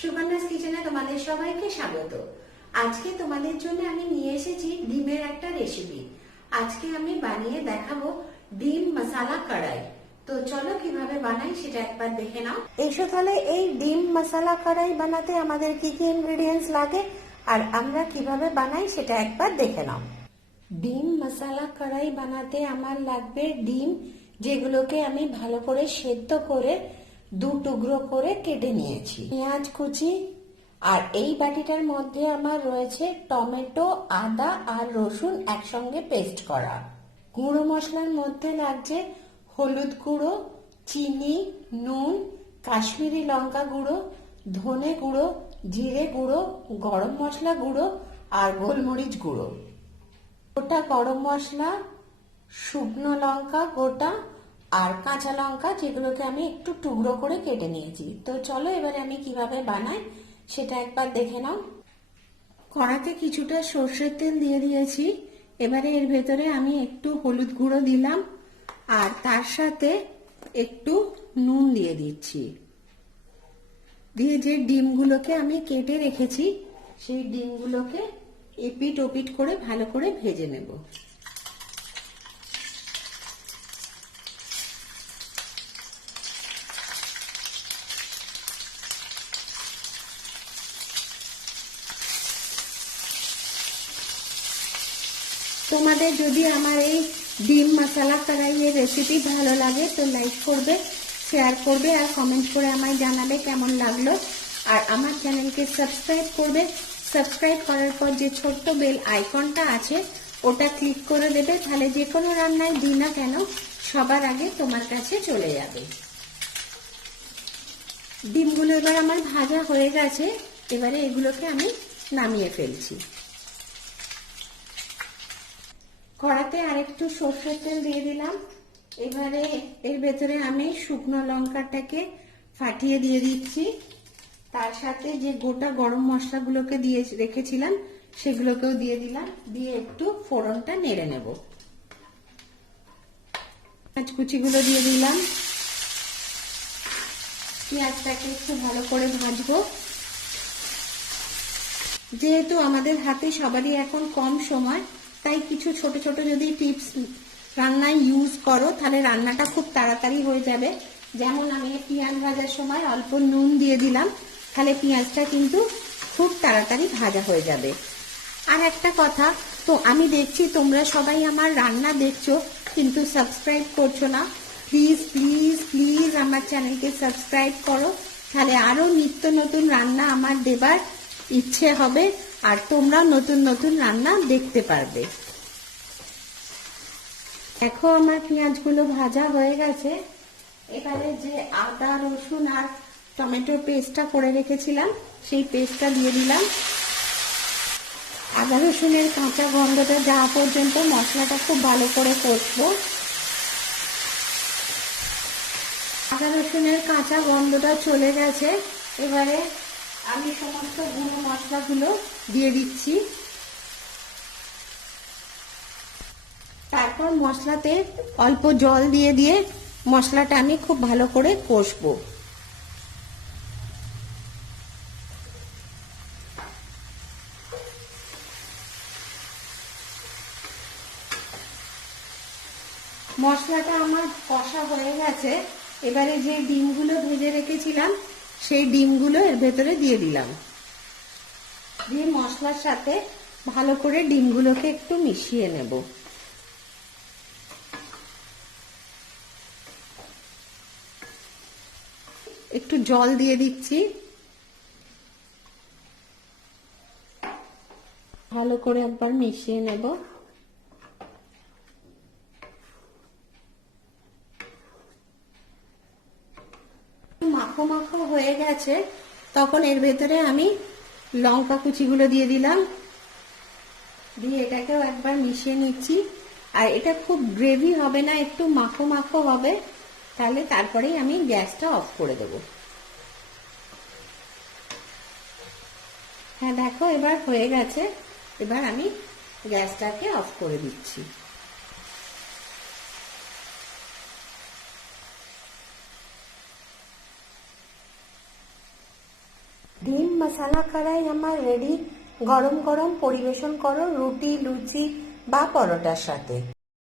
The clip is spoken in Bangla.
সুকন্যাস কিচেনে তোমাদের সবাইকে স্বাগত। আজকে তোমাদের জন্য আমি নিয়ে এসেছি ডিমের একটা রেসিপি আজকে আমি বানিয়ে দেখাবো ডিম মশালা কড়াই। তো চলো কীভাবে বানাই সেটা একবার দেখে নাও। এসো তাহলে এই ডিম মশালা কড়াই বানাতে আমাদের কি কি ইনগ্রেডিয়েন্টস লাগে আর আমরা কীভাবে বানাই সেটা একবার দেখে নাও। ডিম মশালা কড়াই বানাতে আমার লাগবে ডিম যেগুলোকে আমি ভালো করে সেদ্ধ করে দু টুকরো করে কেটে নিয়েছি। পেঁয়াজ কুচি আর এই বাটিটার মধ্যে আমার রয়েছে টমেটো, আদা আর রসুন একসঙ্গে পেস্ট করা। গুঁড়ো মশলার মধ্যে লাগছে হলুদ গুঁড়ো, চিনি, নুন, কাশ্মীরি লঙ্কা গুঁড়ো, ধনে গুঁড়ো, জিরে গুঁড়ো, গরম মশলা গুঁড়ো আর গোলমরিচ গুঁড়ো। গোটা গরম মশলা, শুকনো লঙ্কা গোটা আর কাঁচা লঙ্কা যেগুলোকে আমি একটু টুকরো করে কেটে নিয়েছি। তো চলো এবারে আমি কীভাবে বানাই সেটা একবার দেখে নাও। কড়াতে কিছুটা সর্ষের তেল দিয়ে দিয়েছি। এবারে এর ভেতরে আমি একটু হলুদ গুঁড়ো দিলাম আর তার সাথে একটু নুন দিয়ে দিচ্ছি। দিয়ে যে ডিমগুলোকে আমি কেটে রেখেছি, সেই ডিমগুলোকে এপিট ওপিট করে ভালো করে ভেজে নেব। তোমাদের যদি আমার এই ডিম মশলা কড়াইয়ের রেসিপি ভালো লাগে, তো লাইক করবে শেয়ার করবে আর কমেন্ট করে আমায় জানাবে কেমন লাগল। আর আমার চ্যানেলকে সাবস্ক্রাইব করবে। সাবস্ক্রাইব করার পর যে ছোট্ট বেল আইকনটা আছে, ওটা ক্লিক করে দেবে। তাহলে যে কোনো রান্নায় দিই না কেন, সবার আগে তোমার কাছে চলে যাবে। ডিমগুলো এবার আমার ভাজা হয়ে গেছে। এবারে এগুলোকে আমি নামিয়ে ফেলছি। কড়াতে আরেকটু সর্ষের তেল দিয়ে দিলাম। এবারে এর ভেতরে আমি শুকনো লঙ্কাটাকে ফাটিয়ে দিয়ে দিচ্ছি। তার সাথে যে গোটা গরম মশলাগুলোকে দিয়ে রেখেছিলাম, সেগুলোকেও দিয়ে দিলাম। দিয়ে একটু ফোড়নটা নেড়ে নেব। কুচিগুলো দিয়ে দিলাম। পেঁয়াজটাকে একটু ভালো করে ভাজবো। যেহেতু আমাদের হাতে সবারই এখন কম সময় তাই কিছু ছোট ছোট যদি টিপস রান্নায় ইউজ করো, তাহলে রান্নাটা খুব তাড়াতাড়ি হয়ে যাবে। যেমন আমি পেঁয়াজ ভাজার সময় অল্প নুন দিয়ে দিলাম, তাহলে পেঁয়াজটা কিন্তু খুব তাড়াতাড়ি ভাজা হয়ে যাবে। আর একটা কথা, তো আমি দেখছি তোমরা সবাই আমার রান্না দেখছ, কিন্তু সাবস্ক্রাইব করছ না। প্লিজ প্লিজ প্লিজ আমার চ্যানেলকে সাবস্ক্রাইব করো। তাহলে আরও নিত্য নতুন রান্না আমার দেবার ইচ্ছে হবে আর তোমরা নতুন নতুন রান্না দেখতে পারবে। দেখো আমার পেঁয়াজগুলো ভাজা হয়ে গেছে। এবারে যে আদা, রসুন আর টমেটো পেস্টটা করে রেখেছিলাম, সেই পেস্টটা দিয়ে দিলাম। আদা, রসুনের কাঁচা গন্ধটা যাওয়া পর্যন্ত মশলাটা খুব ভালো করে কষবো। আদা, রসুনের কাঁচা গন্ধটা চলে গেছে। এবারে আমি সমস্ত গুঁড়ো মশলাগুলো দিয়ে দিচ্ছি। তারপর মশলাতে অল্প জল দিয়ে দিয়ে মশলাটা আমি খুব ভালো করে কষবো। মশলাটা আমার কষা হয়ে গেছে। এবারে যে ডিমগুলো ভেজে রেখেছিলাম সেই ডিমগুলো এর ভেতরে দিয়ে দিলাম। দিয়ে মশলার সাথে ভালো করে ডিমগুলোকে একটু মিশিয়ে নেব। একটু জল দিয়ে দিচ্ছি। ভালো করে একবার মিশিয়ে নেব মাখো গেছে, তখন এর ভেতরে আমি লঙ্কা কুচিগুলো দিয়ে দিলাম। দিয়ে এটাকেও একবার মিশিয়ে নিচ্ছি। আর এটা খুব গ্রেভি হবে না, একটু মাখো মাখো হবে, তাহলে তারপরেই আমি গ্যাসটা অফ করে দেব। হ্যাঁ দেখো এবার হয়ে গেছে। এবার আমি গ্যাসটাকে অফ করে দিচ্ছি। ডিম মশালা কড়াই আমার রেডি গরম গরম পরিবেশন করো রুটি লুচি বা পরোটার সাথে।